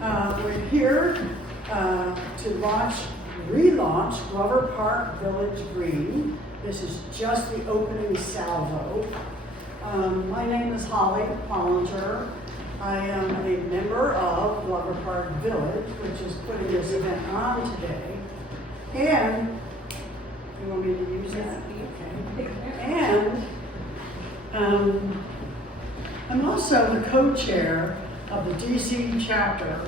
We're here to relaunch Glover Park Village Green. This is just the opening salvo. My name is Holly Hollinger. I am a member of Glover Park Village, which is putting this event on today. And, you want me to use that? Okay. And I'm also the co-chair of the DC chapter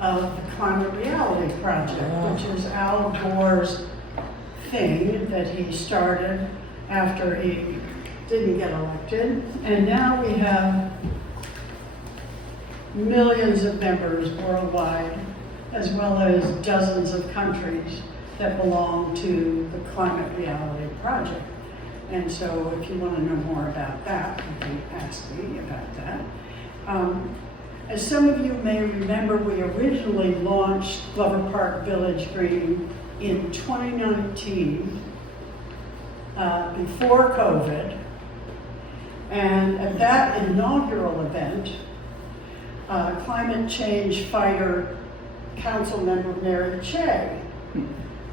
of the Climate Reality Project, which is Al Gore's thing that he started after he didn't get elected. And now we have millions of members worldwide, as well as dozens of countries that belong to the Climate Reality Project. And so if you want to know more about that, you can ask me about that. As some of you may remember, we originally launched Glover Park Village Green in 2019, before COVID. And at that inaugural event, climate change fighter council member Mary Che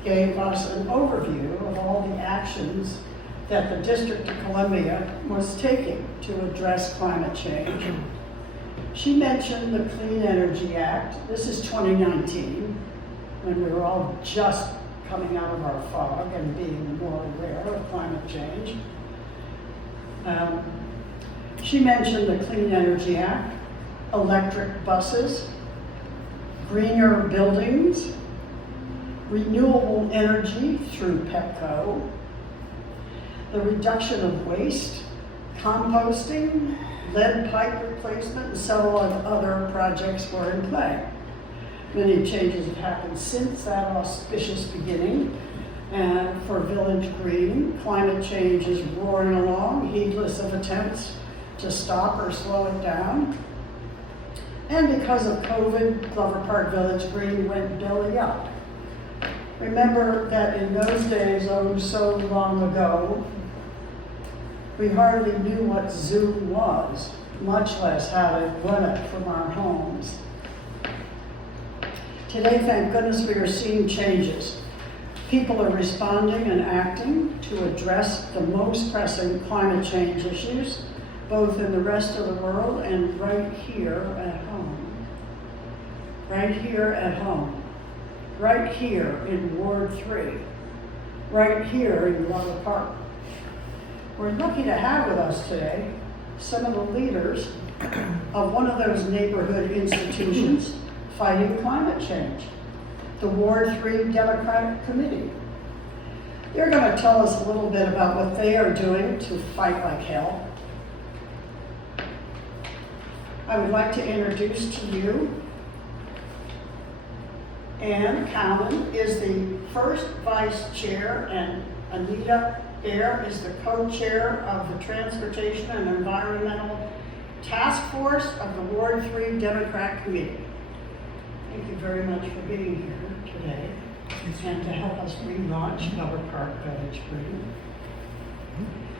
gave us an overview of all the actions that the District of Columbia was taking to address climate change. She mentioned the Clean Energy Act. This is 2019, when we were all just coming out of our fog and being more aware of climate change. She mentioned the Clean Energy Act, electric buses, greener buildings, renewable energy through PEPCO, the reduction of waste, composting, lead pipe replacement, and so on other projects were in play. Many changes have happened since that auspicious beginning. And for Village Green, climate change is roaring along, heedless of attempts to stop or slow it down. And because of COVID, Glover Park Village Green went belly up. Remember that in those days, oh so long ago, we hardly knew what Zoom was, much less how to run it from our homes. Today, thank goodness, we are seeing changes. People are responding and acting to address the most pressing climate change issues, both in the rest of the world and right here at home. Right here at home. Right here in Ward 3. Right here in Glover Park. We're lucky to have with us today some of the leaders of one of those neighborhood institutions fighting climate change, the Ward 3 Democratic Committee. They're going to tell us a little bit about what they are doing to fight like hell. I would like to introduce to you Ann Cowan is the first vice chair, and Anita Bear is the co-chair of the Transportation and Environmental Task Force of the Ward 3 Democratic Committee. Thank you very much for being here today and to help us relaunch Glover Park Village Green.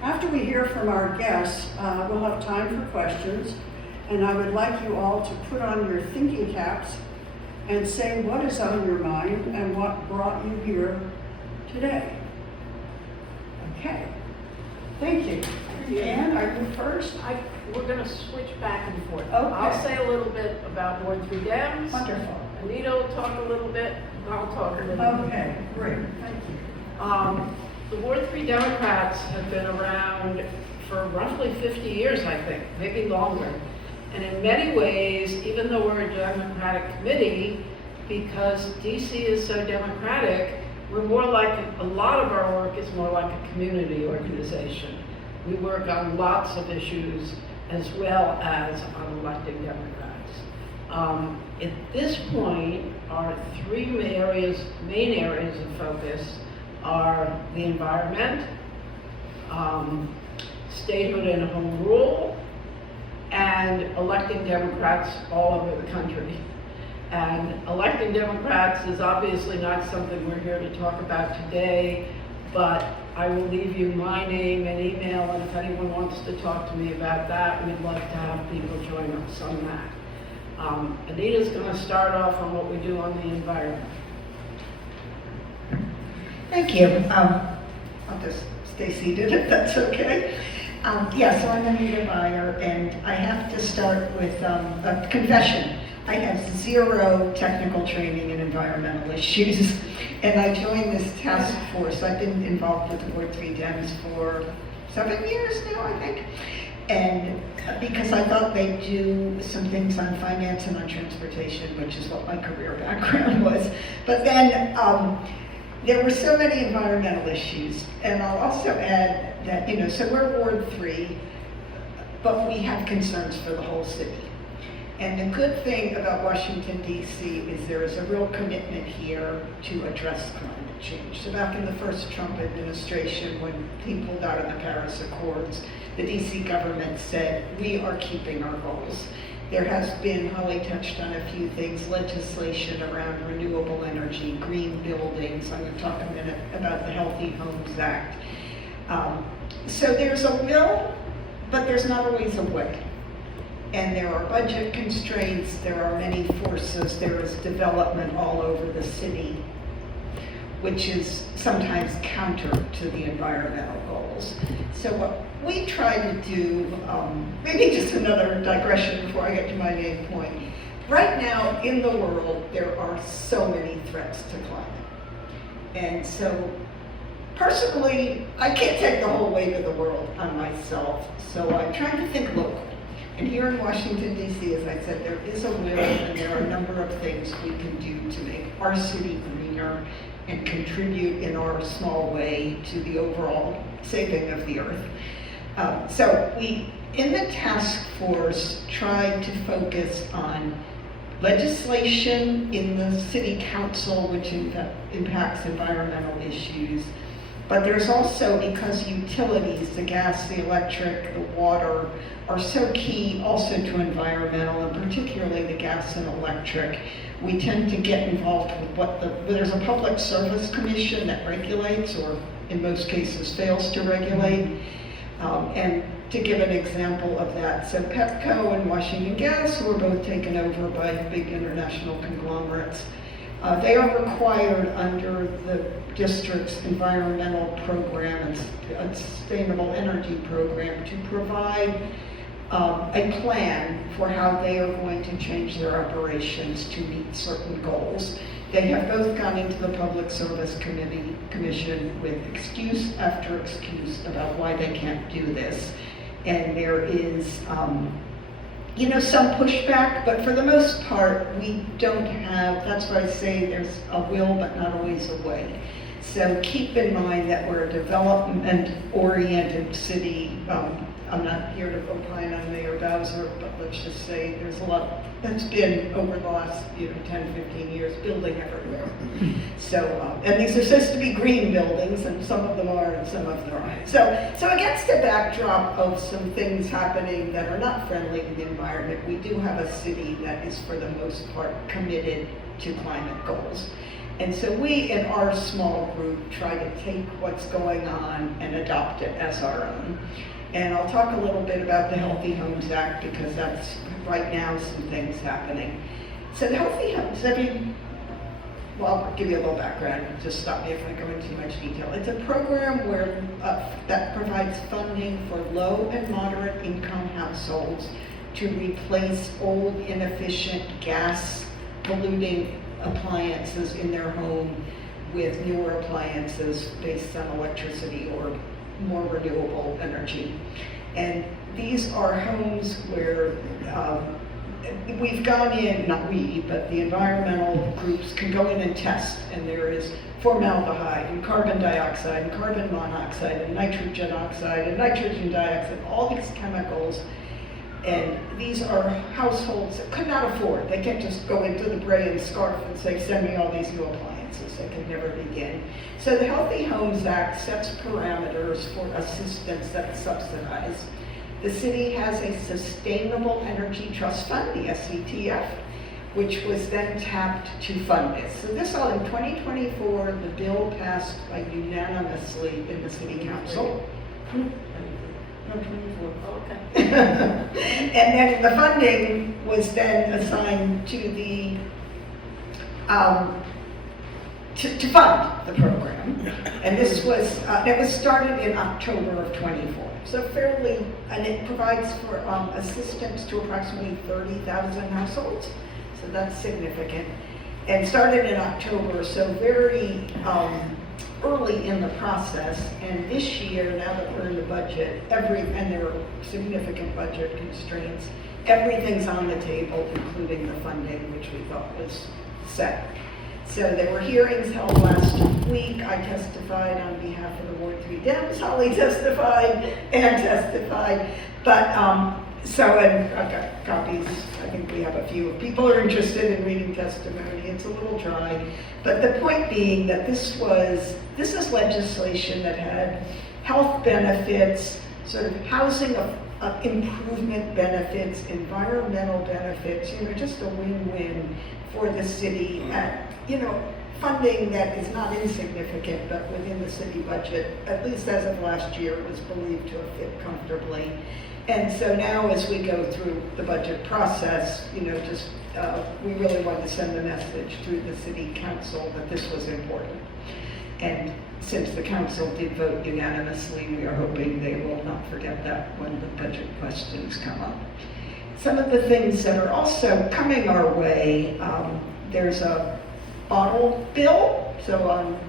After we hear from our guests, we'll have time for questions, and I would like you all to put on your thinking caps and say what is on your mind and what brought you here today. Okay, thank you. Ann, are you first? We're going to switch back and forth. Okay. I'll say a little bit about Ward 3 Dems. Wonderful. Anita will talk a little bit, and I'll talk a little bit. Okay, great, thank you. The Ward 3 Democrats have been around for roughly 50 years, I think, maybe longer. And in many ways, even though we're a Democratic committee, because DC is so democratic, we're more like, a lot of our work is more like a community organization. We work on lots of issues as well as on electing Democrats. At this point, our three main areas of focus are the environment, statehood and home rule, and electing Democrats all over the country. And electing Democrats is obviously not something we're here to talk about today, but I will leave you my name and email, and if anyone wants to talk to me about that, we'd love to have people join us on that. Anita's going to start off on what we do on the environment. Thank you. I'll just stay seated if that's okay. Yeah, so I'm Anita Meyer, and I have to start with a confession. I have zero technical training in environmental issues, and I joined this task force. I've been involved with Ward3 Dems for 7 years now, I think. And because I thought they'd do some things on finance and on transportation, which is what my career background was. But then there were so many environmental issues. And I'll also add that, so we're Ward 3, but we have concerns for the whole city. And the good thing about Washington, D.C. is there is a real commitment here to address climate change. So back in the first Trump administration, when he pulled out of the Paris Accords, the D.C. government said, we are keeping our goals. There has been, Holly touched on a few things, legislation around renewable energy, green buildings. I'm going to talk a minute about the Healthy Homes Act. So there's a will, but there's not always a way. And there are budget constraints, there are many forces, there is development all over the city, which is sometimes counter to the environmental goals. So what we try to do, maybe just another digression before I get to my main point. Right now in the world, there are so many threats to climate. And so personally, I can't take the whole weight of the world on myself, so I'm trying to think local. And here in Washington, D.C., as I said, there is a will and there are a number of things we can do to make our city greener and contribute in our small way to the overall saving of the earth. So we, in the task force, tried to focus on legislation in the city council, which impacts environmental issues. But there's also, because utilities, the gas, the electric, the water, are so key also to environmental, and particularly the gas and electric, we tend to get involved with there's a public service commission that regulates, or in most cases fails to regulate. And to give an example of that, so Pepco and Washington Gas, who are both taken over by big international conglomerates, they are required under the district's environmental program and sustainable energy program to provide a plan for how they are going to change their operations to meet certain goals. They have both gone into the Public Service Commission with excuse after excuse about why they can't do this. And there is some pushback, but for the most part, we don't have, that's why I say there's a will, but not always a way. So keep in mind that we're a development-oriented city. I'm not here to opine on Mayor Bowser, but let's just say there's a lot that's been over the last 10, 15 years, building everywhere. So, and these are supposed to be green buildings, and some of them are and some of them aren't. So against the backdrop of some things happening that are not friendly to the environment, we do have a city that is for the most part committed to climate goals. And so we, in our small group, try to take what's going on and adopt it as our own. And I'll talk a little bit about the Healthy Homes Act because that's right now some things happening. So the Healthy Homes, I'll give you a little background, just stop me if I go into too much detail. It's a program where that provides funding for low and moderate income households to replace old, inefficient, gas polluting appliances in their home with newer appliances based on electricity or more renewable energy. And these are homes where we've gone in, not we, but the environmental groups can go in and test, and there is formaldehyde and carbon dioxide and carbon monoxide and nitrogen oxide and nitrogen dioxide, all these chemicals. And these are households that could not afford. They can't just go into the Bray and Scarf and say, send me all these new appliances. They could never begin. So the Healthy Homes Act sets parameters for assistance that's subsidized. The city has a Sustainable Energy Trust Fund, the SETF, which was then tapped to fund this. So this all in 2024, the bill passed unanimously in the city council. No, 24. Okay. And then the funding was then assigned to the, to fund the program. And this was, it was started in October of '24. So fairly, and it provides for assistance to approximately 30,000 households. So that's significant. And started in October, so very early in the process. And this year, now that we're in the budget, and there are significant budget constraints, everything's on the table, including the funding, which we thought was set. So there were hearings held last week. I testified on behalf of the Ward 3 Dems. Holly testified, Ann testified. But, and I've got copies. I think we have a few. If people are interested in reading testimony, it's a little dry. But the point being that this is legislation that had health benefits, sort of housing improvement benefits, environmental benefits, just a win-win for the city at, funding that is not insignificant, but within the city budget, at least as of last year, was believed to have fit comfortably. And so now as we go through the budget process, we really want to send a message through the city council that this was important. And since the council did vote unanimously, we are hoping they will not forget that when the budget questions come up. Some of the things that are also coming our way, there's a bottle bill, so on,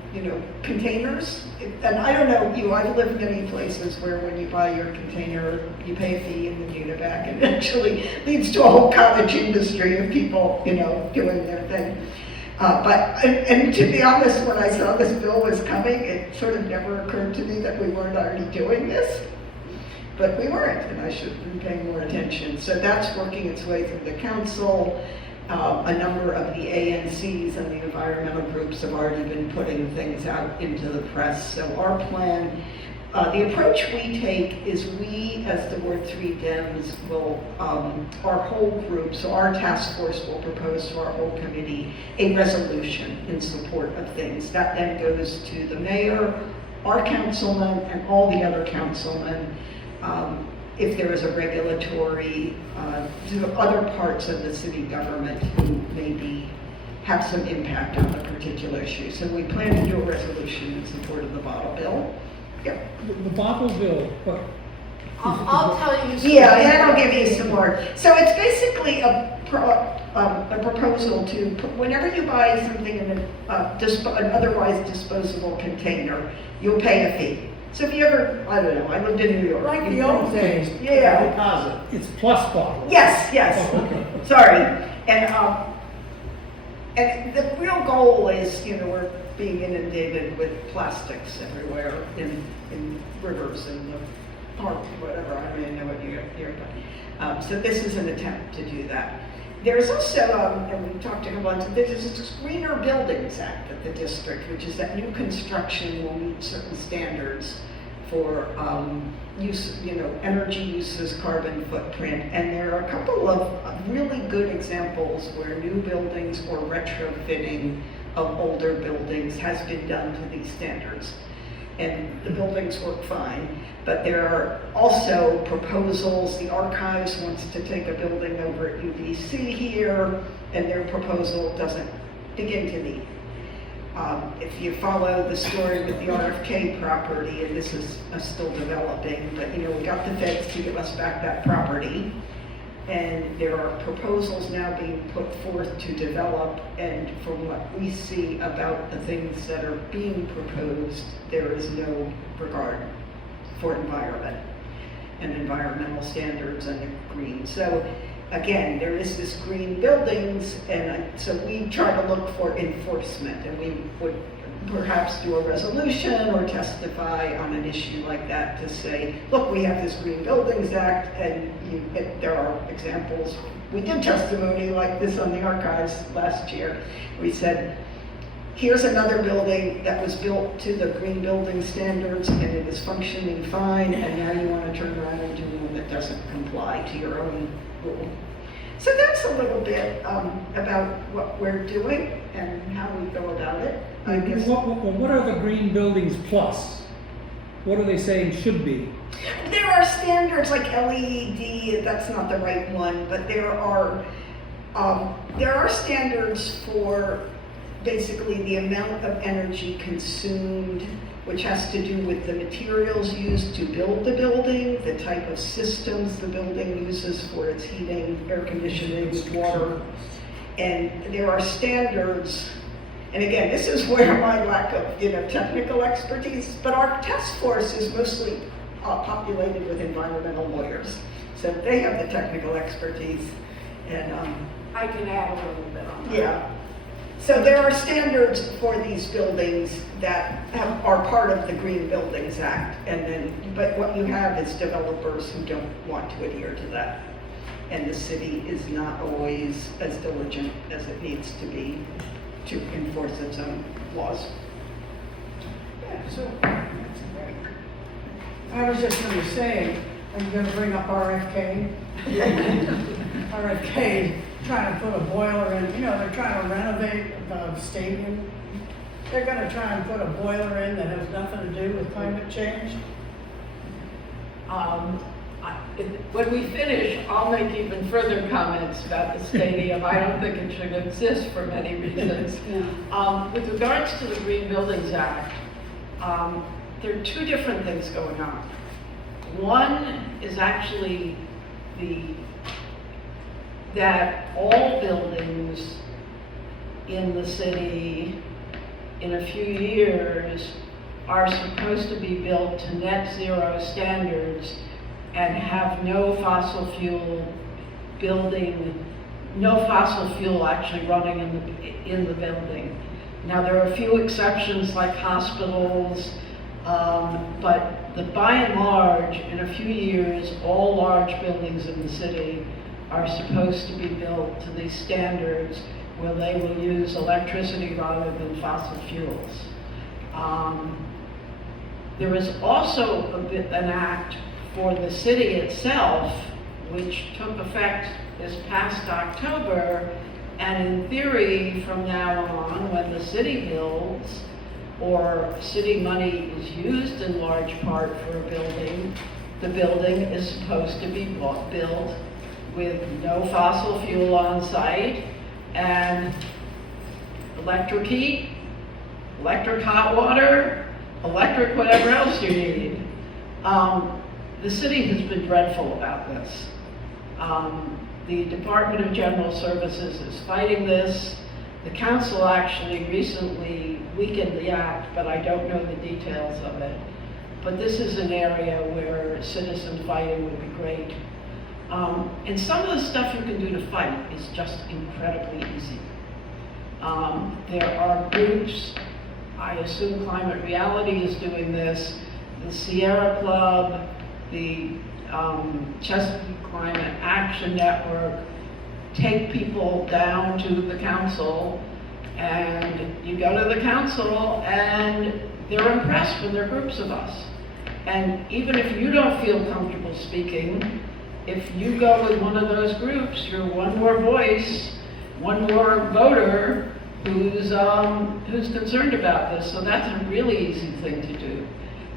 containers. And I don't know, I've lived many places where when you buy your container, you pay a fee and then you get it back, and it actually leads to a whole cottage industry of people, doing their thing. And to be honest, when I saw this bill was coming, it sort of never occurred to me that we weren't already doing this. But we weren't, and I should be paying more attention. So that's working its way through the council. A number of the ANCs and the environmental groups have already been putting things out into the press. So our plan, the approach we take is we, as the Ward 3 Dems, will, our whole group, so our task force will propose to our whole committee a resolution in support of things. That then goes to the mayor, our councilman, and all the other councilmen. If there is a regulatory, to other parts of the city government who maybe have some impact on the particular issue. So we plan to do a resolution in support of the bottle bill. Yep. The bottle bill, what? I'll tell you. Yeah, and I'll give you some more. So it's basically a proposal to, whenever you buy something in an otherwise disposable container, you'll pay a fee. So if you ever, I don't know, I lived in New York. Like the old days. Yeah. Deposit. It's plus bottle. Yes. Oh, okay. Sorry. And the real goal is, we're being inundated with plastics everywhere in rivers and the park, whatever. I don't even know what you're about. So this is an attempt to do that. There's also, and we talked a couple of times, there's this Greener Buildings Act at the district, which is that new construction will meet certain standards for energy uses, carbon footprint. And there are a couple of really good examples where new buildings or retrofitting of older buildings has been done to these standards. And the buildings work fine, but there are also proposals. The archives wants to take a building over at UBC here, and their proposal doesn't begin to meet. If you follow the story with the RFK property, and this is still developing, but we got the feds to give us back that property. And there are proposals now being put forth to develop, and from what we see about the things that are being proposed, there is no regard for environment and environmental standards and green. So again, there is this green buildings, and so we try to look for enforcement, and we would perhaps do a resolution or testify on an issue like that to say, look, we have this Green Buildings Act, and there are examples. We did testimony like this on the archives last year. We said, here's another building that was built to the green building standards and it is functioning fine, and now you want to turn around and do one that doesn't comply to your own rule. So that's a little bit about what we're doing and how we go about it. I guess. What are the green buildings plus? What are they saying should be? There are standards like LED, that's not the right one, but there are standards for basically the amount of energy consumed, which has to do with the materials used to build the building, the type of systems the building uses for its heating, air conditioning, water. And there are standards, and again, this is where my lack of technical expertise, but our task force is mostly populated with environmental lawyers. So they have the technical expertise, and I can add a little bit on that. yeah. So there are standards for these buildings that are part of the Green Buildings Act, but what you have is developers who don't want to adhere to that. And the city is not always as diligent as it needs to be to enforce its own laws. Yeah, so, I was just gonna say, are you gonna bring up RFK? RFK trying to put a boiler in, they're trying to renovate the stadium. They're gonna try and put a boiler in that has nothing to do with climate change. When we finish, I'll make even further comments about the stadium. I don't think it should exist for many reasons. With regards to the Green Buildings Act, there are two different things going on. One is actually that all buildings in the city in a few years are supposed to be built to net zero standards and have no fossil fuel actually running in the building. Now, there are a few exceptions like hospitals, but by and large, in a few years, all large buildings in the city are supposed to be built to these standards where they will use electricity rather than fossil fuels. There is also an act for the city itself, which took effect this past October, and in theory, from now on, when the city builds, or city money is used in large part for a building, the building is supposed to be built with no fossil fuel on site, and electric heat, electric hot water, electric whatever else you need. The city has been dreadful about this. The Department of General Services is fighting this. The council actually recently weakened the act, but I don't know the details of it. But this is an area where citizen fighting would be great. And some of the stuff you can do to fight is just incredibly easy. There are groups, I assume Climate Reality is doing this, the Sierra Club, the Chesapeake Climate Action Network, take people down to the council, and you go to the council and they're impressed when there are groups of us. And even if you don't feel comfortable speaking, if you go with one of those groups, you're one more voice, one more voter who's concerned about this. So that's a really easy thing to do.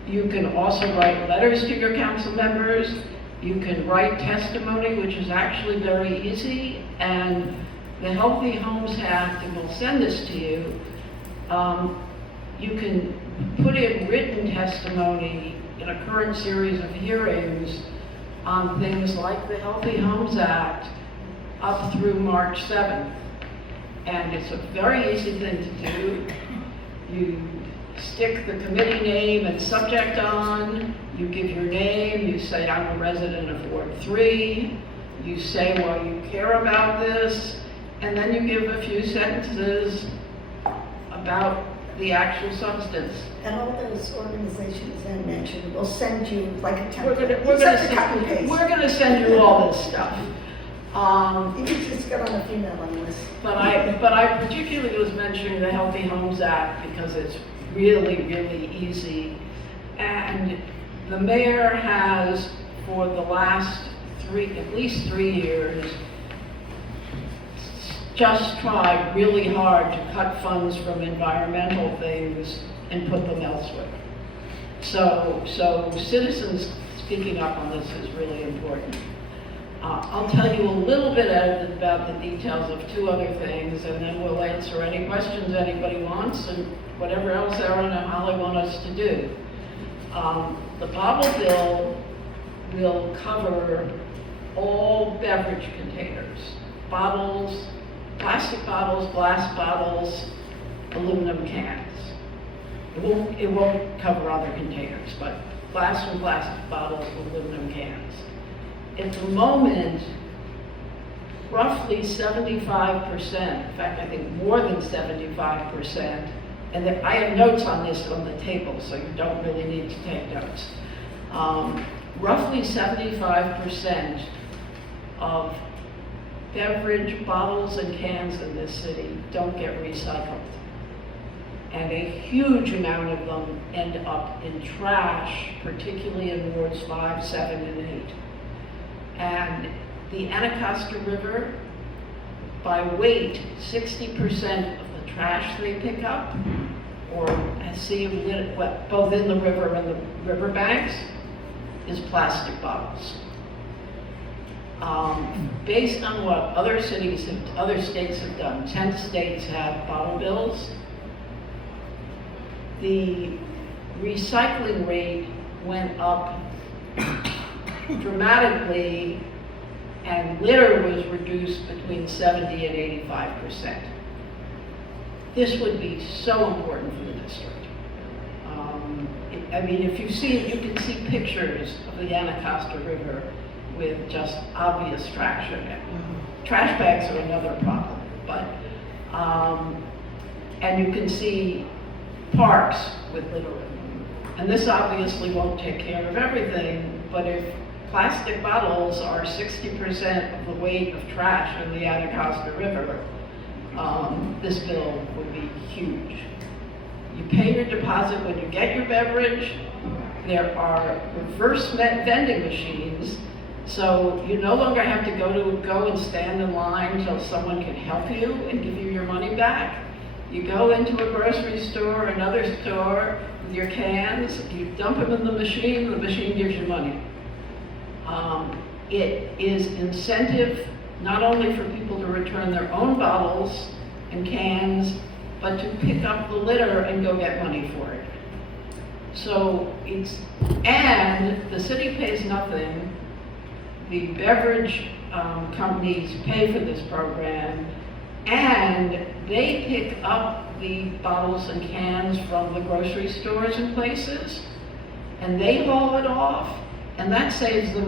You can also write letters to your council members. You can write testimony, which is actually very easy. And the Healthy Homes Act, and we'll send this to you, you can put in written testimony in a current series of hearings on things like the Healthy Homes Act up through March 7th. And it's a very easy thing to do. You stick the committee name and subject on, you give your name, you say, I'm a resident of Ward 3, you say why you care about this, and then you give a few sentences about the actual substance. And all those organizations I mentioned will send you like a template. We're gonna send you all this stuff. You can just get on a female on this. But I particularly was mentioning the Healthy Homes Act because it's really, really easy. And the mayor has, for the last at least 3 years, just tried really hard to cut funds from environmental things and put them elsewhere. So citizens speaking up on this is really important. I'll tell you a little bit about the details of two other things, and then we'll answer any questions anybody wants and whatever else Aaron and Holly want us to do. The bottle bill will cover all beverage containers, bottles, plastic bottles, glass bottles, aluminum cans. It won't cover other containers, but glass and plastic bottles, aluminum cans. At the moment, roughly 75%, in fact, I think more than 75%, and I have notes on this on the table, so you don't really need to take notes. Roughly 75% of beverage bottles and cans in this city don't get recycled. And a huge amount of them end up in trash, particularly in wards 5, 7, and 8. And the Anacostia River, by weight, 60% of the trash they pick up, or I see both in the river and the riverbanks, is plastic bottles. Based on what other states have done, 10 states have bottle bills. The recycling rate went up dramatically, and litter was reduced between 70 and 85%. This would be so important for the district. I mean, if you see it, you can see pictures of the Anacostia River with just obvious trash in it. Trash bags are another problem, but, and you can see parks with litter in them. And this obviously won't take care of everything, but if plastic bottles are 60% of the weight of trash in the Anacostia River, this bill would be huge. You pay your deposit when you get your beverage. There are reverse vending machines, so you no longer have to go and stand in line until someone can help you and give you your money back. You go into a grocery store, another store, with your cans, you dump them in the machine gives you money. It is incentive not only for people to return their own bottles and cans, but to pick up the litter and go get money for it. So and the city pays nothing. The beverage companies pay for this program, and they pick up the bottles and cans from the grocery stores and places, and they haul it off, and that saves the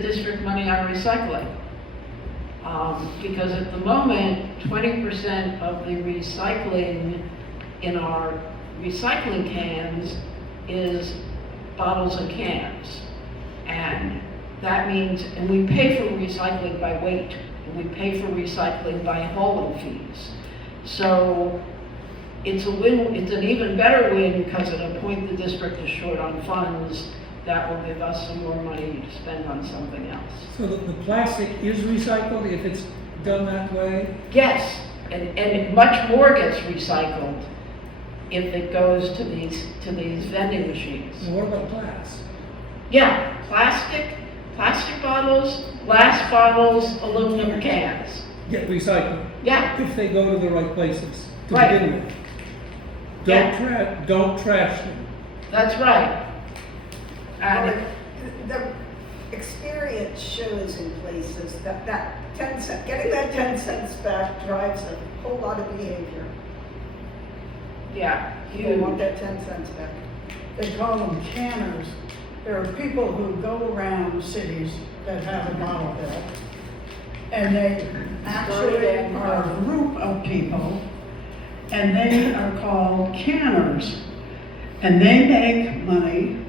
district money on recycling. Because at the moment, 20% of the recycling in our recycling cans is bottles and cans. And that means, and we pay for recycling by weight, and we pay for recycling by hauling fees. So it's an even better win, because at a point the district is short on funds. That will give us some more money to spend on something else. So the plastic is recycled if it's done that way? Yes, and much more gets recycled if it goes to these vending machines. And what about glass? Yeah, plastic bottles, glass bottles, aluminum cans. Get recycled? Yeah. If they go to the right places to Right. begin with. Yeah. Don't trash them. That's right. And The experience shows in places that 10 cents, getting that 10 cents back drives a whole lot of behavior. yeah, You want huge. that 10 cents back. They call them canners. There are people who go around cities that have a bottle bill, and they actually are a group of people, and they are called canners. And they make money,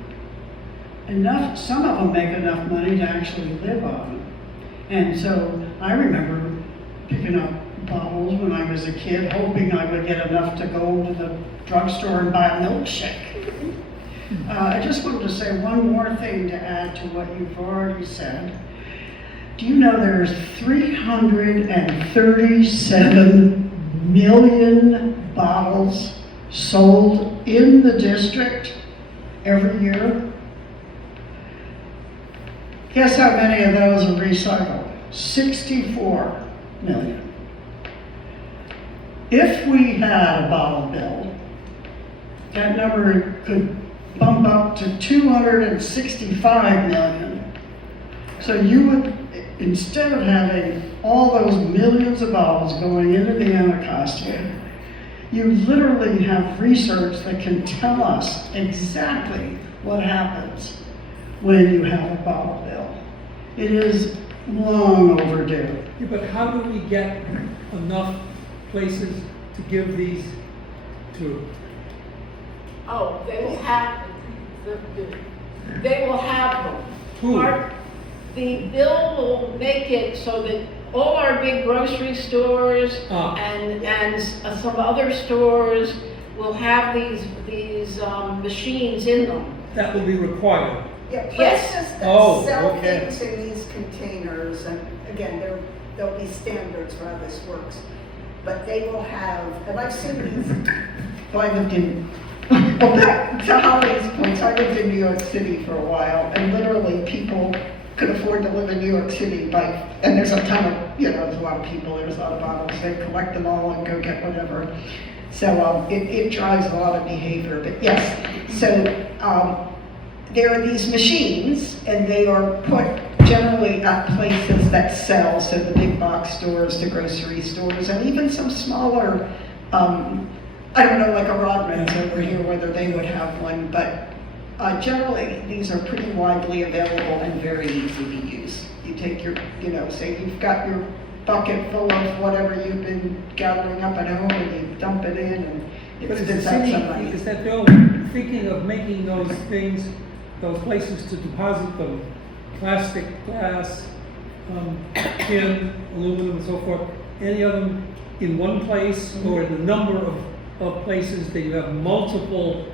some of them make enough money to actually live on. And so I remember picking up bottles when I was a kid, hoping I would get enough to go to the drugstore and buy a milkshake. I just wanted to say one more thing to add to what you've already said. Do you know there's 337 million bottles sold in the district every year. Guess how many of those are recycled? 64 million. If we had a bottle bill, that number could bump up to 265 million. So you would, instead of having all those millions of bottles going into the Anacostia, you literally have research that can tell us exactly what happens when you have a bottle bill. It is long overdue. Yeah, but how do we get enough places to give these to? Oh, they will have, they will have them. Who? The bill will make it so that all our big grocery stores and some other stores will have these machines in them. That will be required. Yeah, Yes. places that Oh, sell okay. things in these containers, and again, there'll be standards for how this works, but they will have, and I've seen these, Well, I lived in, to Holly's point, I lived in New York City for a while, and literally people could afford to live in New York City by, and there's a ton of, there's a lot of people, there's a lot of bottles, they collect them all and go get whatever. So it drives a lot of behavior, but yes, so there are these machines, and they are put generally at places that sell, so the big box stores, the grocery stores, and even some smaller, I don't know, like a Rodman's over here, whether they would have one, but generally, these are pretty widely available and very easy to use. You take your, say you've got your bucket full of whatever you've been gathering up at home, and you dump it in, and But it is the spits out city, some money. is that bill thinking of making those things, those places to deposit them, plastic, glass, tin, aluminum and so forth, any of them in one place, or the number of places that you have multiple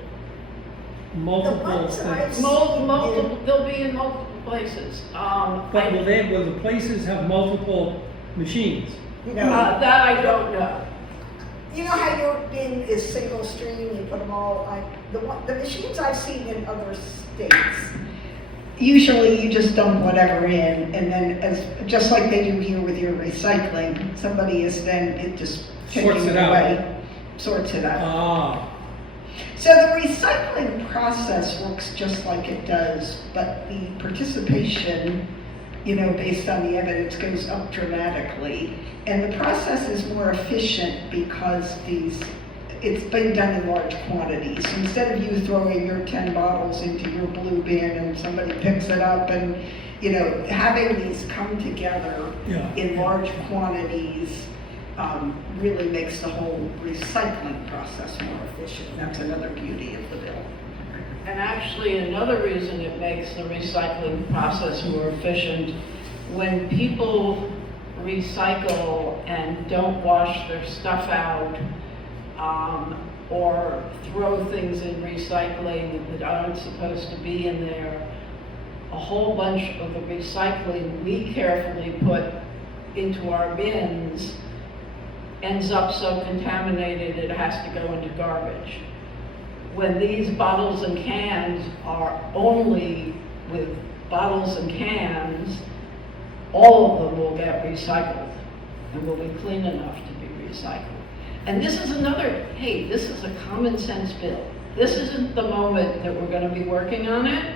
ones I've things? Multiple, they'll be in multiple places. But will the places have multiple machines? That I don't know. You know how your bin is single stream, you put them all, the machines I've seen in other states, usually you just dump whatever in, and then just like they do here with your recycling, somebody is then, it just taking Sorts it it out. away, sorts it out. Ah, So the recycling process works just like it does, but the participation, based on the evidence, goes up dramatically. And the process is more efficient because it's been done in large quantities. So instead of you throwing your 10 bottles into your blue bin and somebody picks it up and, having these come together Yeah. in large quantities really makes the whole recycling process more efficient. That's another beauty of the bill. And actually, another reason it makes the recycling process more efficient, when people recycle and don't wash their stuff out, or throw things in recycling that aren't supposed to be in there, a whole bunch of the recycling we carefully put into our bins ends up so contaminated it has to go into garbage. When these bottles and cans are only with bottles and cans, all of them will get recycled and will be clean enough to be recycled. And this is this is a common sense bill. This isn't the moment that we're going to be working on it,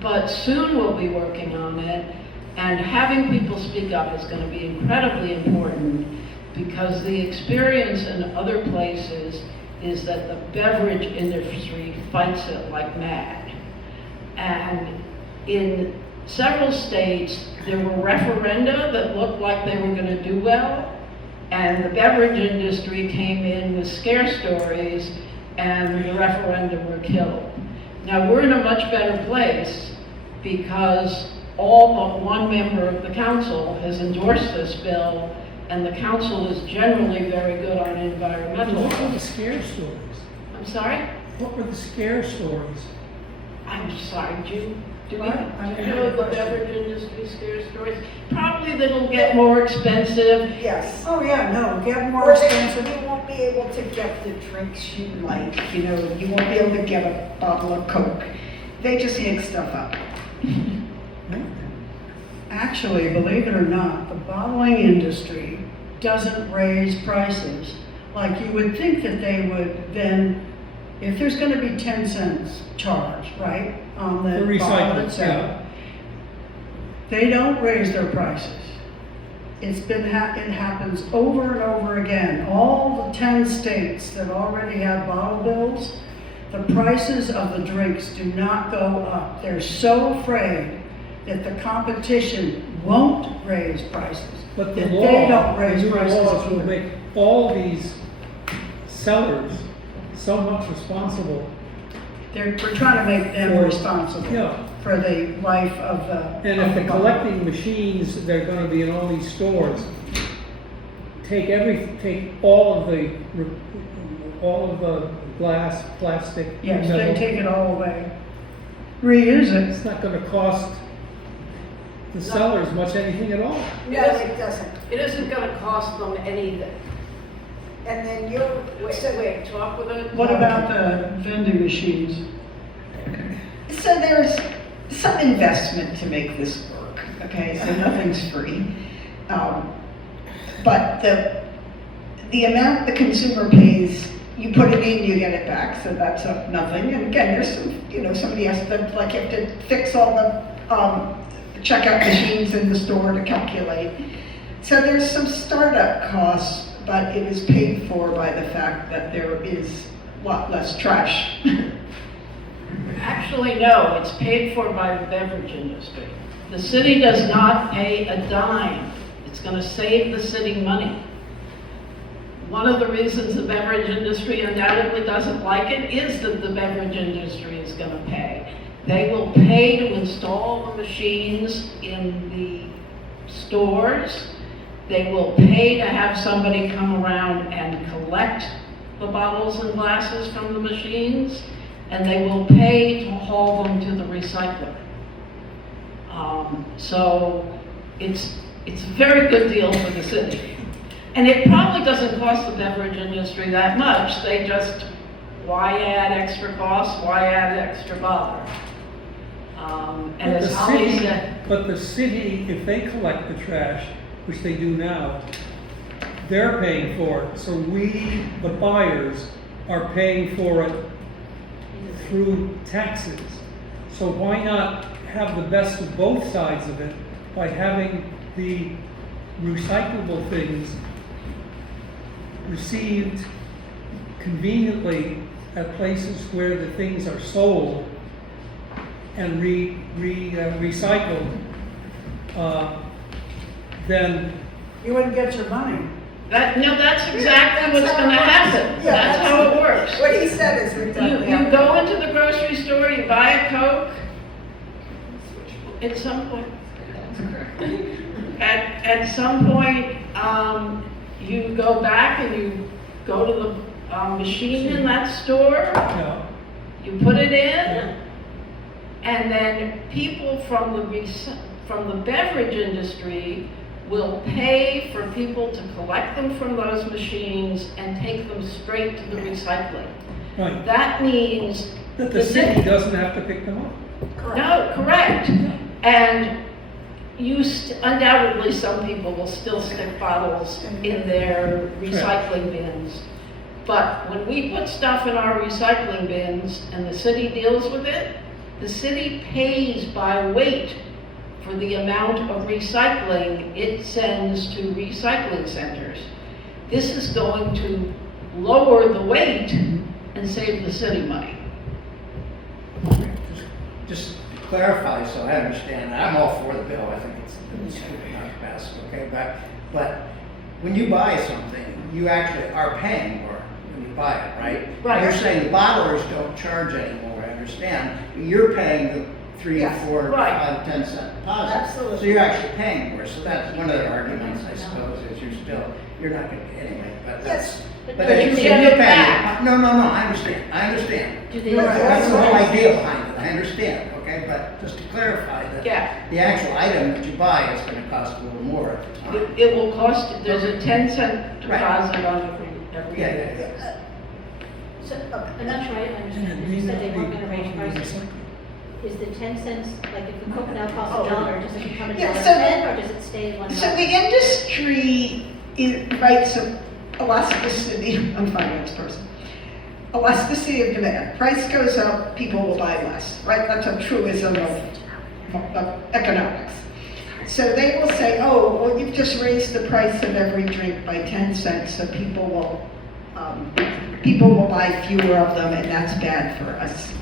but soon we'll be working on it, and having people speak up is going to be incredibly important, because the experience in other places is that the beverage industry fights it like mad. And in several states, there were referenda that looked like they were going to do well, and the beverage industry came in with scare stories, and the referenda were killed. Now, we're in a much better place because all but one member of the council has endorsed this bill, and the council is generally very good on environmental. what were the scare stories? I'm sorry? What were the scare stories? I'm sorry, Do we, What? I do didn't you hear know the the question. beverage industry scare stories? Probably that'll get more expensive. Yes. Oh, yeah, no, get more Or expensive. you won't be able to get the drinks you like, you know, you won't be able to get a bottle of Coke. They just yank stuff up. Actually, believe it or not, the bottling industry doesn't raise prices. Like you would think that they would then, if there's gonna be 10 cents charge, right, on For the bottle recycling, itself, they don't raise their prices. It happens over and over again. All the 10 states that already have bottle bills, the prices of the drinks do not go up. They're so afraid that the competition won't raise prices. But the that law, they don't raise the new prices laws will either. make all these sellers so much responsible. We're trying to make them For- responsible Yeah. for the life of the. And of if the bottle. collecting machines, they're gonna be in all these stores, take all of the glass, plastic, Yes, they metal. take it all away. Reuse it. It's not gonna cost the sellers much anything at all. No, it doesn't. It isn't gonna cost them anything. And then you're, Wait, talk with it. What about the vending machines? so there's some investment to make this work, okay? So nothing's free. But the amount the consumer pays, you put it in, you get it back, so that's nothing. And again, there's some, you know, somebody has to, like, you have to fix all the checkout machines in the store to calculate. So there's some startup costs, but it is paid for by the fact that there is a lot less trash. Actually, no, it's paid for by the beverage industry. The city does not pay a dime. It's gonna save the city money. One of the reasons the beverage industry undoubtedly doesn't like it is that the beverage industry is gonna pay. They will pay to install the machines in the stores. They will pay to have somebody come around and collect the bottles and glasses from the machines, and they will pay to haul them to the recycler. So it's a very good deal for the city. And it probably doesn't cost the beverage industry that much. They just, why add extra costs? Why add extra bother? And But as the Holly city- said, But the city, if they collect the trash, which they do now, they're paying for it. So we, the buyers, are paying for it through taxes. So why not have the best of both sides of it by having the recyclable things received conveniently at places where the things are sold and recycled, then You wouldn't get your money. that's exactly what's gonna happen. Yeah, That's how it works. What he said is exactly. You go into the grocery store, you buy a Coke, at some point, at some point, you go back and you go to the machine in that store, you put it in, and then people from the beverage industry will pay for people to collect them from those machines and take them straight to the recycling. right, That means that the city doesn't have to pick them up. no, correct. And undoubtedly, some people will still stick bottles in their recycling bins. But when we put stuff in our recycling bins and the city deals with it, the city pays by weight for the amount of recycling it sends to recycling centers. This is going to lower the weight and save the city money. Just to clarify, so I understand, I'm all for the bill, I think it's stupid, not the best, okay? But when you buy something, you actually are paying more when you buy it, right? Right. You're saying the bottlers don't charge anymore, I understand, but you're paying the 3, Yes, 4, right. 5, 10 cent deposit. Absolutely. So you're actually paying more, so that's one of the arguments, I suppose, is you're not gonna pay anyway, but that's. Yes. But But that you you're get it paying. back. No, I understand. Do they- That's the whole idea behind it, I understand, okay? okay? But just to clarify that Yeah. the actual item that you buy is gonna cost a little more at the time. It will cost, there's a 10-cent deposit on every. Yeah. So, I'm not sure I understand, you said they weren't gonna raise prices. Is the 10 cents, like if the coke now costs $1, does it become Yeah, $1.10, or does it stay $1? So the industry writes of elasticity, I'm a finance person. Elasticity of demand. Price goes up, people will buy less, right? That's a truism of economics. So they will say, oh, well, you've just raised the price of every drink by 10 cents, so people will buy fewer of them, and that's bad for us.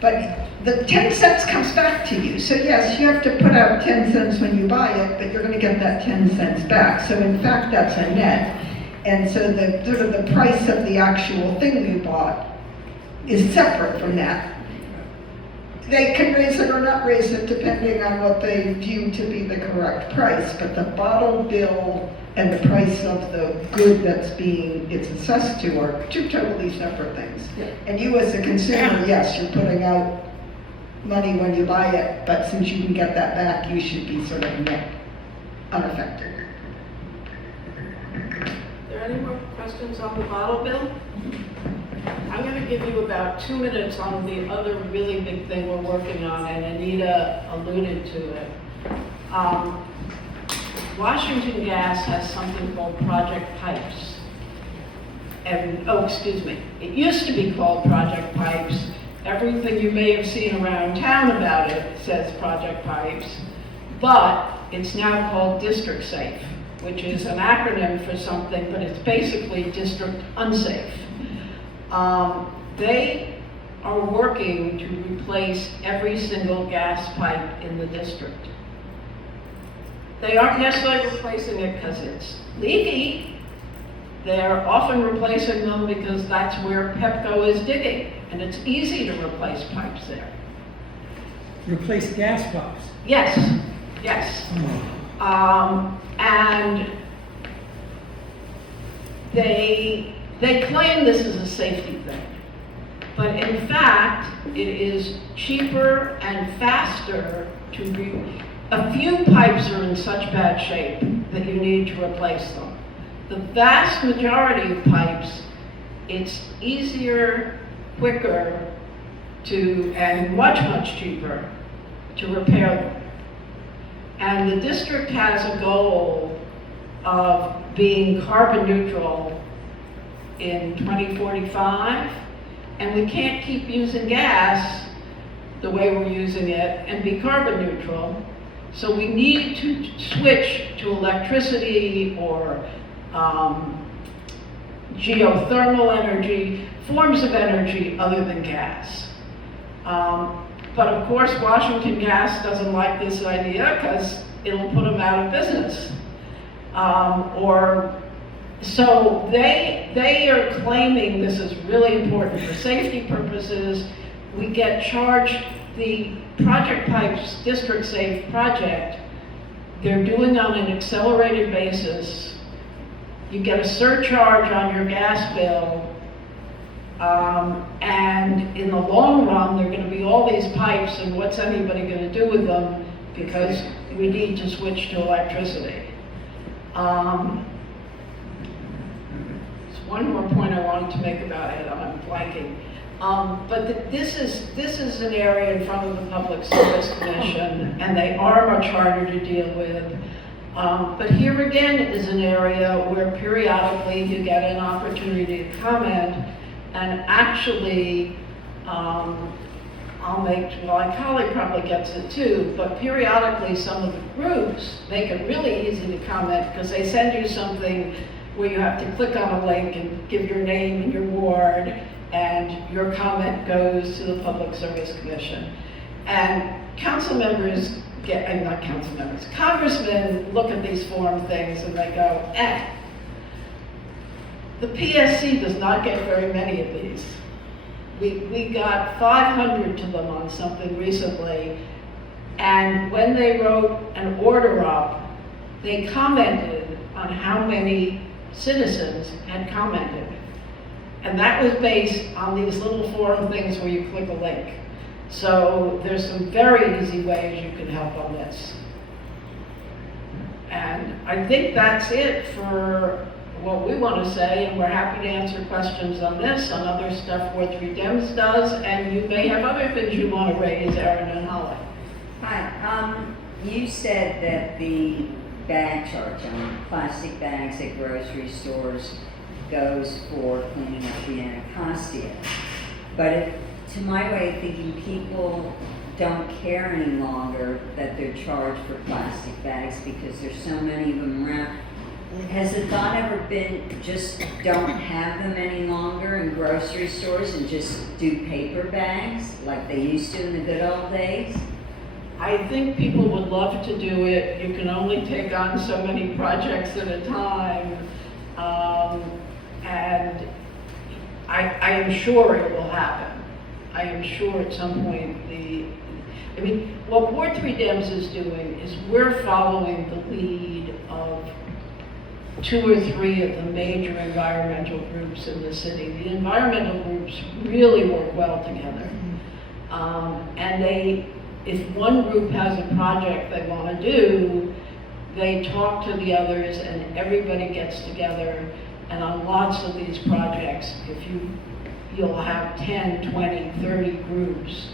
But the 10 cents comes back to you. So yes, you have to put out 10 cents when you buy it, but you're going to get that 10 cents back. So in fact, that's a net. And so the sort of the price of the actual thing you bought is separate from that. They can raise it or not raise it depending on what they view to be the correct price, but the bottle bill and the price of the good it's assessed to are two totally separate things. And you as a consumer, yes, you're putting out money when you buy it, but since you can get that back, you should be sort of net unaffected. Are there any more questions on the bottle bill? I'm going to give you about 2 minutes on the other really big thing we're working on, and Anita alluded to it. Washington Gas has something called Project Pipes. And, it used to be called Project Pipes. Everything you may have seen around town about it says Project Pipes, but it's now called District Safe, which is an acronym for something, but it's basically District Unsafe. They are working to replace every single gas pipe in the district. They aren't necessarily replacing it because it's leaky. They're often replacing them because that's where Pepco is digging, and it's easy to replace pipes there. Replace gas pumps. Yes. And they claim this is a safety thing, but in fact, it is cheaper and faster a few pipes are in such bad shape that you need to replace them. The vast majority of pipes, it's easier, quicker and much cheaper to repair them. And the district has a goal of being carbon neutral in 2045, and we can't keep using gas the way we're using it and be carbon neutral. So we need to switch to electricity or geothermal energy, forms of energy other than gas. But of course, Washington Gas doesn't like this idea because it'll put them out of business. So they are claiming this is really important for safety purposes. We get charged the Project Pipes District Safe project. They're doing on an accelerated basis. You get a surcharge on your gas bill, and in the long run, there are going to be all these pipes, and what's anybody going to do with them? Because we need to switch to electricity. There's one more point I wanted to make about it. I'm blanking. But this is an area in front of the Public Service Commission, and they are much harder to deal with. But here again is an area where periodically you get an opportunity to comment, and actually, my colleague probably gets it too, but periodically some of the groups make it really easy to comment because they send you something where you have to click on a link and give your name and your ward, and your comment goes to the Public Service Commission. And congressmen look at these form things and they go, The PSC does not get very many of these. We got 500 to them on something recently, and when they wrote an order up, they commented on how many citizens had commented. And that was based on these little forum things where you click a link. So there's some very easy ways you can help on this. And I think that's it for what we want to say, and we're happy to answer questions on this, on other stuff Ward3 Dems does, and you may have other things you want to raise, Erin and Holly. Hi, you said that the bag charge on plastic bags at grocery stores goes for cleaning up the Anacostia. But to my way of thinking, people don't care any longer that they're charged for plastic bags because there's so many of them around. Has the thought ever been just don't have them any longer in grocery stores and just do paper bags like they used to in the good old days? I think people would love to do it. You can only take on so many projects at a time. And I am sure it will happen. I am sure at some point what Ward3 Dems is doing is we're following the lead of 2 or 3 of the major environmental groups in the city. The environmental groups really work well together. And if one group has a project they want to do, they talk to the others and everybody gets together. And on lots of these projects, you'll have 10, 20, 30 groups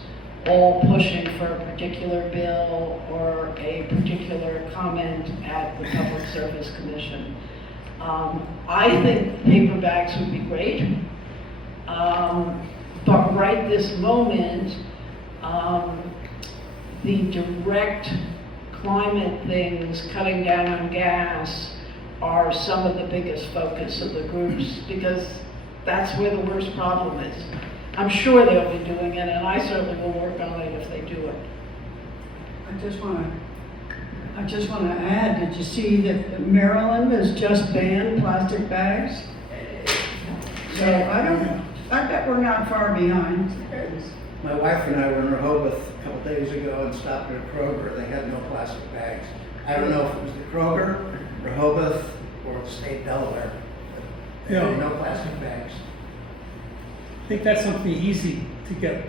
all pushing for a particular bill or a particular comment at the Public Service Commission. I think paper bags would be great, but right this moment, the direct climate things, cutting down on gas, are some of the biggest focus of the groups because that's where the worst problem is. I'm sure they'll be doing it, and I certainly will work on it if they do it. I just want to add, did you see that Maryland has just banned plastic bags? So I bet we're not far behind. My wife and I were in Rehoboth a couple days ago and stopped at a Kroger. They had no plastic bags. I don't know if it was the Kroger, Rehoboth, or the state of Delaware. But they had no plastic bags. I think that's something easy to get.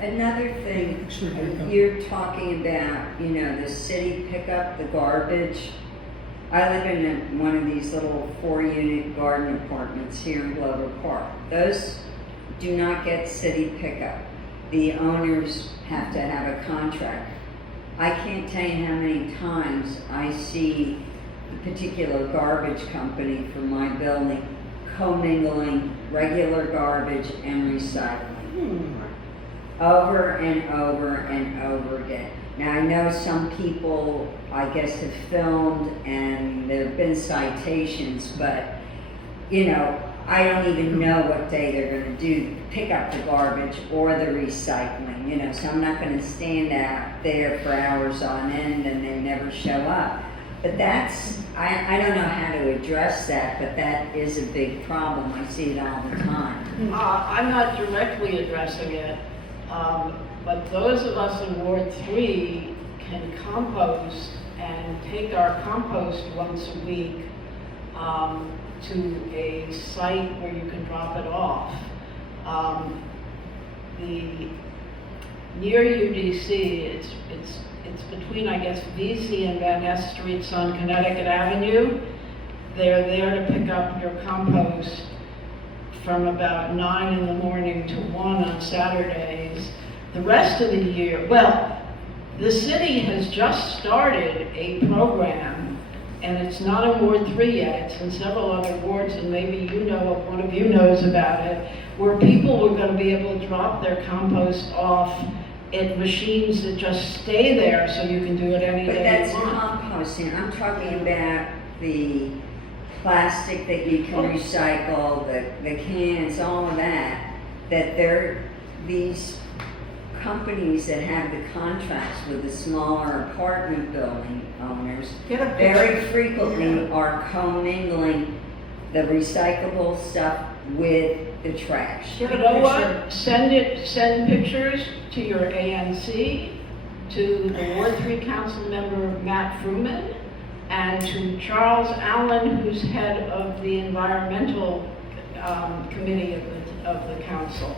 Another thing, Sure, yeah. you're talking about, the city pick up the garbage. I live in one of these little 4-unit garden apartments here in Glover Park. Those do not get city pickup. The owners have to have a contract. I can't tell you how many times I see the particular garbage company for my building commingling regular garbage and recycling. Over and over and over again. Now I know some people, I guess, have filmed and there have been citations, but I don't even know what day they're going to do pick up the garbage or the recycling. So I'm not going to stand out there for hours on end and they never show up. But I don't know how to address that, but that is a big problem. I see it all the time. I'm not directly addressing it, but those of us in Ward 3 can compost and take our compost once a week to a site where you can drop it off. Near UDC, it's between, I guess, VC and Van Ness Streets on Connecticut Avenue. They're there to pick up your compost from about 9 in the morning to 1 on Saturdays. The rest of the year, the city has just started a program, and it's not in Ward 3 yet, it's in several other wards, and maybe one of you knows about it, where people were going to be able to drop their compost off at machines that just stay there so you can do it any But day that's you want. composting. I'm talking about the plastic that you can recycle, the cans, all of that, these companies that have the contracts with the smaller apartment building owners very frequently are commingling the recyclable stuff with the trash. You know what? Send pictures to your ANC, to the Ward 3 Council member Matt Fruman, and to Charles Allen, who's head of the environmental committee of the council.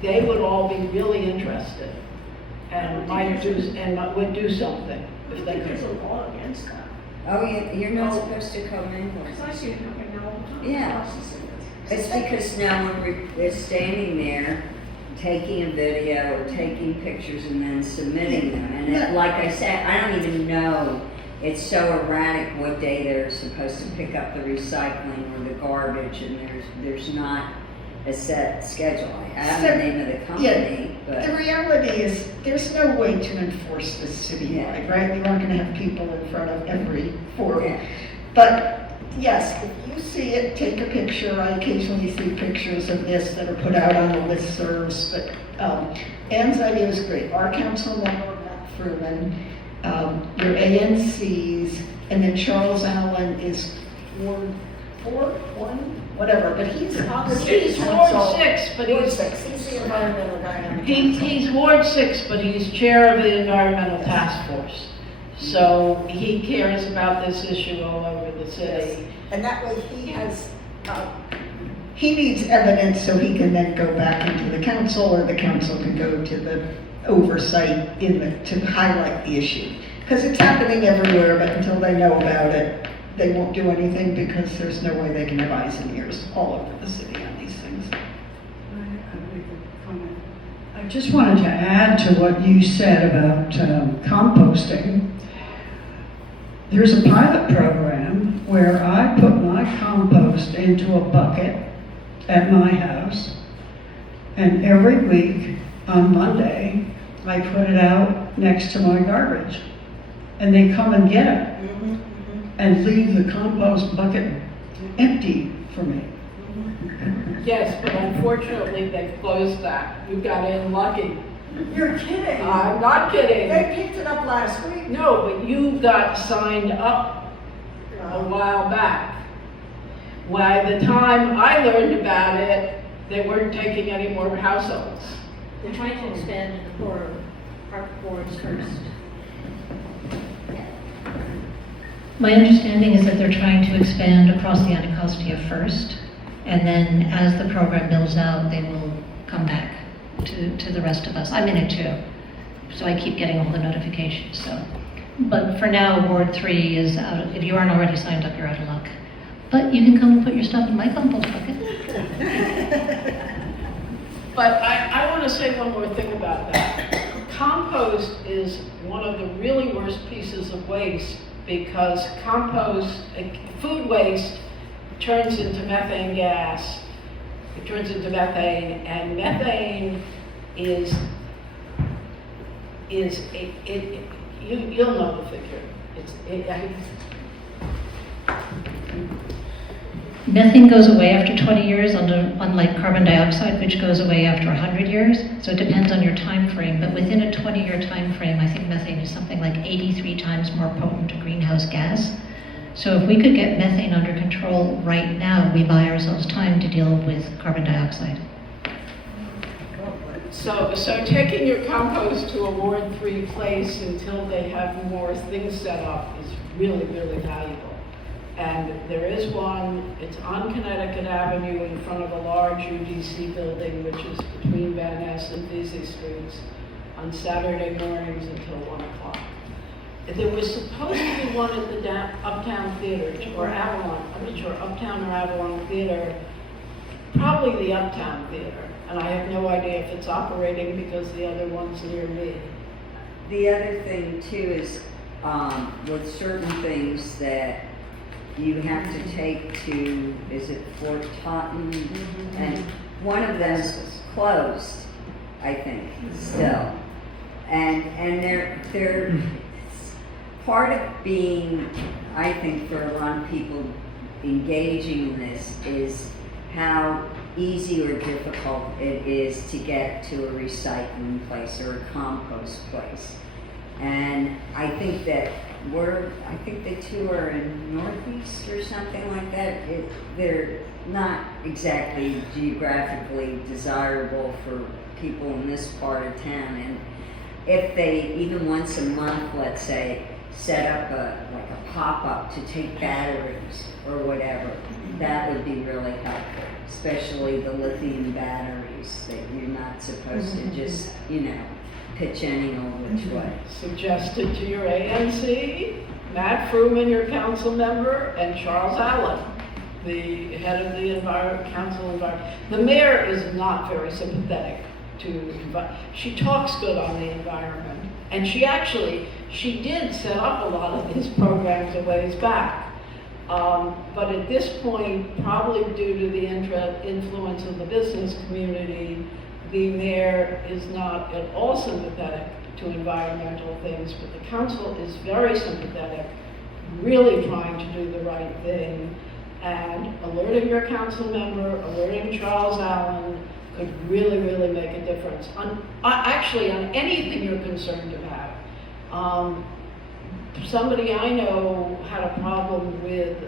they would all be really interested and would do something if they There's could. a law against that. Oh, you're not supposed to commingle. Because I see it happening all the time. Yeah. It's because no one is standing there taking a video or taking pictures and then submitting them. And Yeah. like I said, I don't even know, it's so erratic what day they're supposed to pick up the recycling or the garbage, and there's not a set schedule. I have the name of the company, The but reality is, there's no way to enforce this citywide, right? You aren't gonna have people in front of every forum. Yeah. But yes, if you see it, take a picture. I occasionally see pictures of this that are put out on the listservs, but Ann's idea was great. Our councilmember, Matt Fruman, your ANCs, and then Charles Allen is Ward 1, whatever, but he's on the city He's council. Ward 6, but Ward he's, 6, he's the environmental guy on the council. he's Ward 6, but he's chair of the Environmental Task Force. So he cares about this issue all over the city. And that way he needs evidence so he can then go back into the council, or the council can go to the oversight to highlight the issue. Because it's happening everywhere, but until they know about it, they won't do anything, because there's no way they can have eyes and ears all over the city on these things. I just wanted to add to what you said about composting. There's a pilot program where I put my compost into a bucket at my house, and every week on Monday, I put it out next to my garbage. And they come and get it and leave the compost bucket empty for me. Yes, but unfortunately, they've closed that. You got in lucky. You're kidding. I'm not kidding. They picked it up last week. No, but you got signed up a while back. By the time I learned about it, they weren't taking any more households. They're trying to expand the core park boards first. My understanding is that they're trying to expand across the Anacostia first, and then as the program builds out, they will come back to the rest of us. I'm in it too, so I keep getting all the notifications, so. But for now, Ward 3 is out of, if you aren't already signed up, you're out of luck. But you can come and put your stuff in my compost bucket. But I want to say one more thing about that. Compost is one of the really worst pieces of waste, because compost, food waste, turns into methane gas. It turns into methane, and methane you'll know the figure. Methane goes away after 20 years, unlike carbon dioxide, which goes away after 100 years. So it depends on your time frame, but within a 20-year time frame, I think methane is something like 83 times more potent a greenhouse gas. So if we could get methane under control right now, we buy ourselves time to deal with carbon dioxide. So taking your compost to a Ward 3 place until they have more things set up is really, really valuable. And there is one, it's on Connecticut Avenue in front of a large UDC building, which is between Van Ness and Vesey Streets, on Saturday mornings until 1 o'clock. There was supposed to be one at the Uptown Theater, or Avalon, I'm not sure, Uptown or Avalon Theater, probably the Uptown Theater. And I have no idea if it's operating because the other one's near me. the other thing too is, with certain things that you have to take to, is it Fort Totten? And one of them's closed, I think, still. And they're part of being, I think, for a lot of people engaging in this is how easy or difficult it is to get to a recycling place or a compost place. And I think that I think the two are in Northeast or something like that. They're not exactly geographically desirable for people in this part of town. And if they, even once a month, let's say, set up like a pop-up to take batteries or whatever, that would be really helpful, especially the lithium batteries that you're not supposed to just, pitch any old which way. Suggested to your ANC, Matt Fruman, your council member, and Charles Allen, the head of the council environment. The mayor is not very sympathetic to, she talks good on the environment. And she did set up a lot of these programs a ways back. But at this point, probably due to the influence of the business community, the mayor is not at all sympathetic to environmental things, but the council is very sympathetic, really trying to do the right thing, and alerting your council member, alerting Charles Allen could really, really make a difference on anything you're concerned about. Somebody I know had a problem with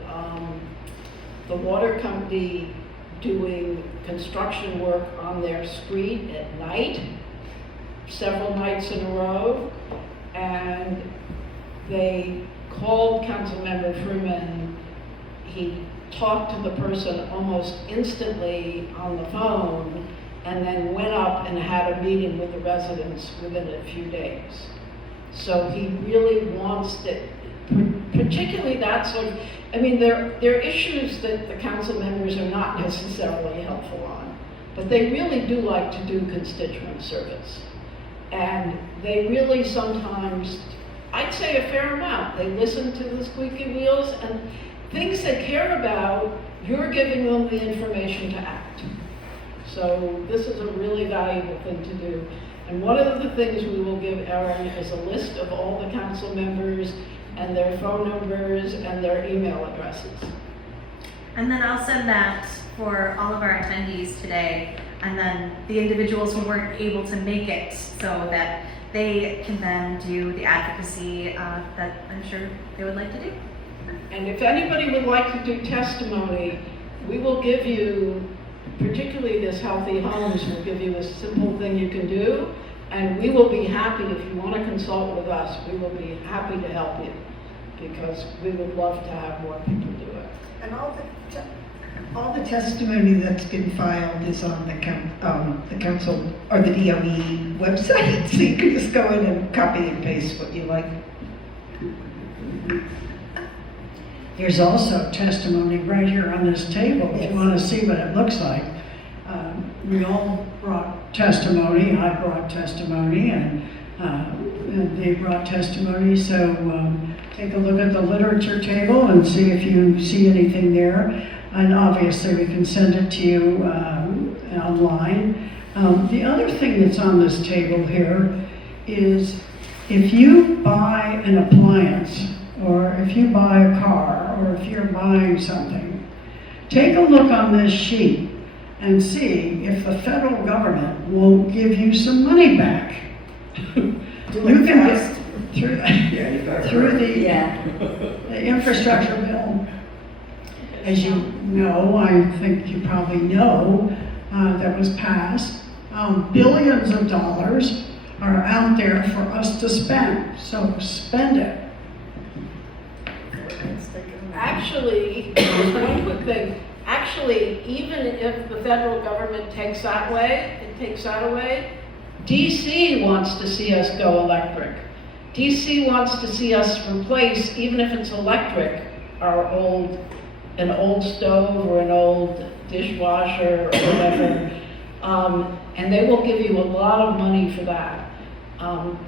the water company doing construction work on their street at night, several nights in a row, and they called Councilmember Fruman. He talked to the person almost instantly on the phone, and then went up and had a meeting with the residents within a few days. So he really wants that, particularly that sort of, there are issues that the council members are not necessarily helpful on, but they really do like to do constituent service. And they really sometimes, I'd say a fair amount, they listen to the squeaky wheels, and things they care about, you're giving them the information to act. So this is a really valuable thing to do. And one of the things we will give Erin is a list of all the council members and their phone numbers and their email addresses. And then I'll send that for all of our attendees today, and then the individuals who weren't able to make it, so that they can then do the advocacy that I'm sure they would like to do. And if anybody would like to do testimony, we will give you, particularly this Healthy Homes, will give you a simple thing you can do, and we will be happy, if you want to consult with us, we will be happy to help you, because we would love to have more people do it. And all the testimony that's been filed is on the council or the DOE website, so you can just go in and copy and paste what you like. There's also testimony right here on this table, if you want to see what it looks like. We all brought testimony, I brought testimony, and they brought testimony, so take a look at the literature table and see if you see anything there. And obviously we can send it to you online. The other thing that's on this table here is if you buy an appliance, or if you buy a car, or if you're buying something, take a look on this sheet and see if the federal government won't give you some money back. You can get through the infrastructure bill. As you know, I think you probably know, that was passed. Billions of dollars are out there for us to spend, so spend it. Actually, one quick thing, even if the federal government takes that away, DC wants to see us go electric. DC wants to see us replace, even if it's electric, an old stove or an old dishwasher or whatever, and they will give you a lot of money for that.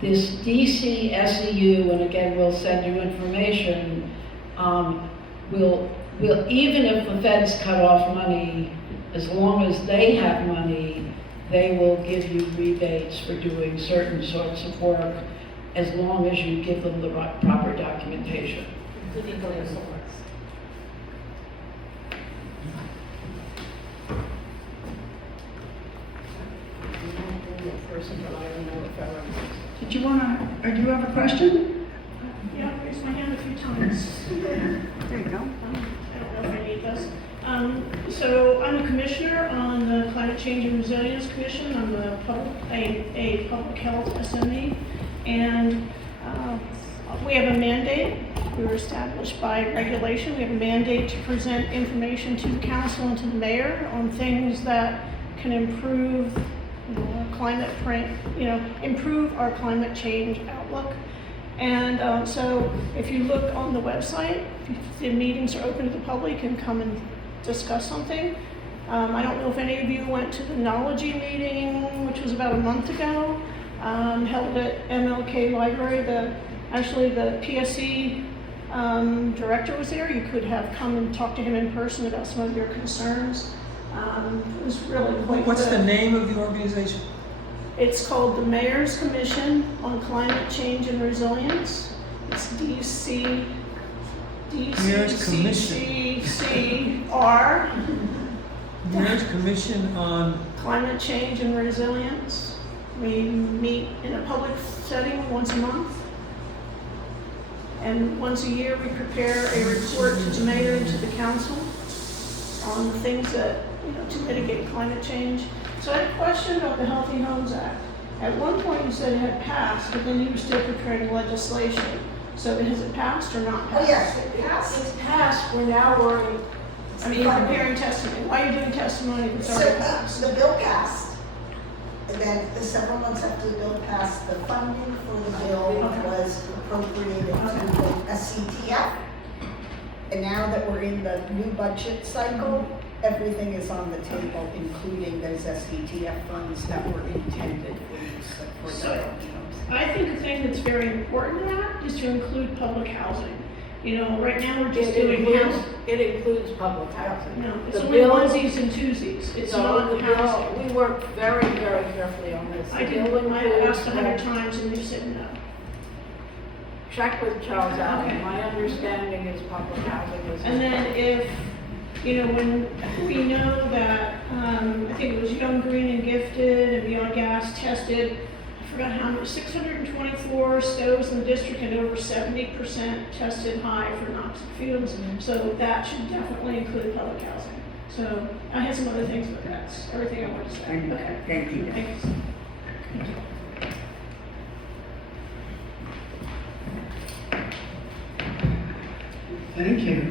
This DC SEU, and again, we'll send you information, will even if the feds cut off money, as long as they have money, they will give you rebates for doing certain sorts of work, as long as you give them the proper documentation. Including building solar. Did you want to, or do you have a question? Yeah, I've raised my hand a few times. There you go. I don't know if I need this. So I'm a commissioner on the Climate Change and Resilience Commission. I'm a public health SME. And We have a mandate. We were established by regulation. We have a mandate to present information to the council and to the mayor on things that can improve, our climate improve our climate change outlook. And so if you look on the website, if the meetings are open to the public and come and discuss something. I don't know if any of you went to the Knology meeting, which was about a month ago, held at MLK Library. The PSC director was there. You could have come and talk to him in person about some of your concerns. It was really quite What's good. the name of the organization? It's called the Mayor's Commission on Climate Change and Resilience. It's Mayor's Commission. DCCCR. Mayor's Commission on, Climate Change and Resilience. We meet in a public setting once a month. And once a year, we prepare a report to the mayor and to the council on the things that, to mitigate climate change. So I had a question about the Healthy Homes Act. At one point, you said it had passed, but then you were still preparing legislation. So has it passed or not passed? Oh, yes, it passed. It's passed. We're now working. You're preparing testimony. Why are you doing testimony if it's already passed? So the bill passed, and then several months after the bill passed, the funding for the bill was appropriated to SCTF. And now that we're in the new budget cycle, everything is on the table, including those SCTF funds that were intended for the healthy homes. I think the thing that's very important in that is to include public housing. Right now we're just doing housing. It includes public housing. No, it's The only bill- onesies and twosies. It's So not the housing. bill, we worked very, very carefully on this. I The did, bill I includes asked 100 times and you said no. Check with Charles Allen. Okay. My understanding is public housing is. And then if, when we know that, I think it was Young, Green and Gifted and Beyond Gas tested, I forgot how much, 624 stoves in the district and over 70% tested high for noxious fumes. So that should definitely include public housing. So I had some other things, but that's everything I wanted to say. Okay. Thank you. Thanks. Thank you.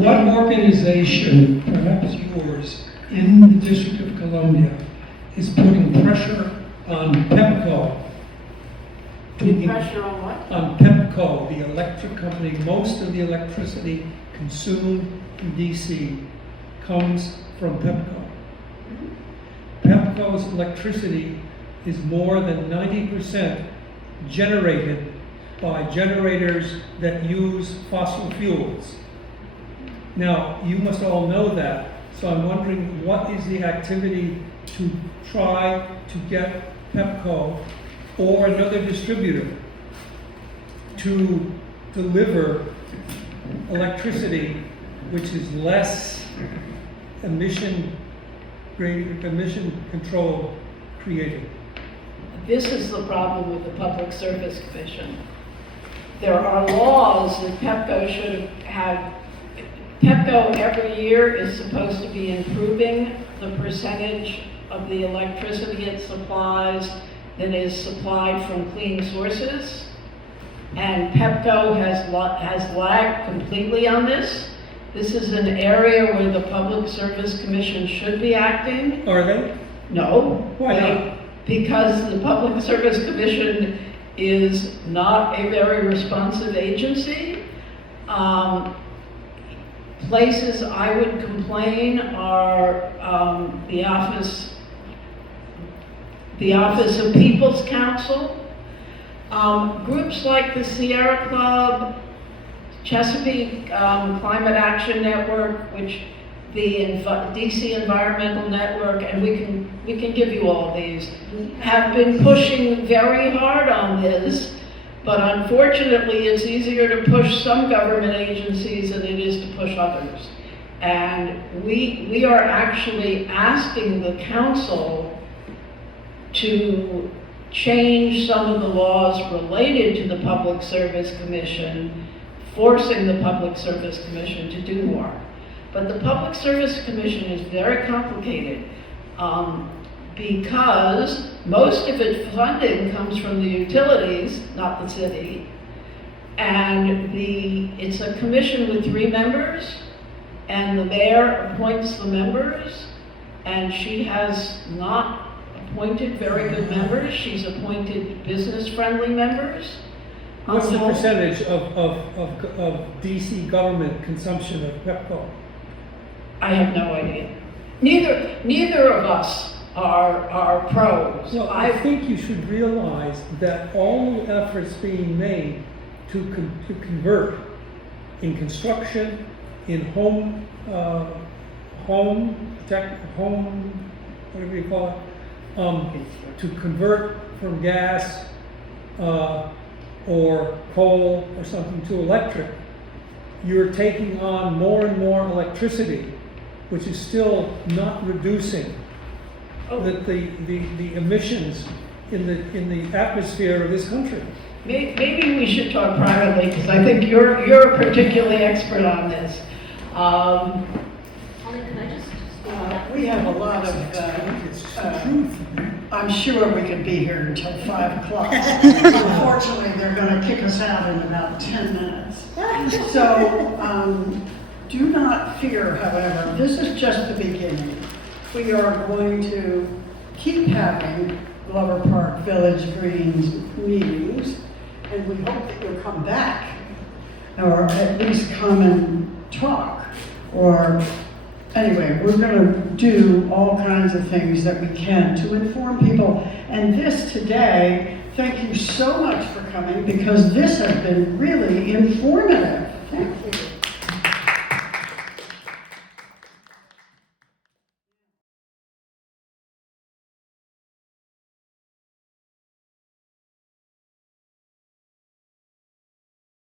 What organization, perhaps yours, in the District of Columbia, is putting pressure on PEPCO? Pressure on what? On PEPCO, the electric company. Most of the electricity consumed in DC comes from PEPCO. PEPCO's electricity is more than 90% generated by generators that use fossil fuels. Now, you must all know that, so I'm wondering what is the activity to try to get PEPCO or another distributor to deliver electricity which is less emission control created. This is the problem with the Public Service Commission. There are laws that PEPCO should have. PEPCO every year is supposed to be improving the percentage of the electricity it supplies that is supplied from clean sources. And PEPCO has lagged completely on this. This is an area where the Public Service Commission should be acting. Are they? No. Why not? Because the Public Service Commission is not a very responsive agency. Places I would complain are the Office of People's Counsel, groups like the Sierra Club, Chesapeake Climate Action Network, which the DC Environmental Network, and we can give you all these, have been pushing very hard on this, but unfortunately it's easier to push some government agencies than it is to push others. And we are actually asking the council to change some of the laws related to the Public Service Commission, forcing the Public Service Commission to do more. But the Public Service Commission is very complicated because most of its funding comes from the utilities, not the city. And it's a commission with 3 members, and the mayor appoints the members, and she has not appointed very good members, she's appointed business-friendly members. What's the Also- percentage of DC government consumption of Pepco? I have no idea. Neither of us are pros. Well, I think you should realize that all the efforts being made to convert in construction, in home, whatever you call it, to convert from gas, or coal or something to electric, you're taking on more and more electricity, which is still not reducing the emissions in the atmosphere of this country. Maybe we should talk privately, because I think you're particularly expert on this. Holly, could I just speak on that? We have a lot of, I'm sure we could be here until 5 o'clock. Unfortunately, they're gonna kick us out in about 10 minutes. So, do not fear, however, this is just the beginning. We are going to keep having Glover Park Village Greens meetings, and we hope that you'll come back, or at least come and talk, or anyway, we're going to do all kinds of things that we can to inform people. And this today, thank you so much for coming, because this has been really informative.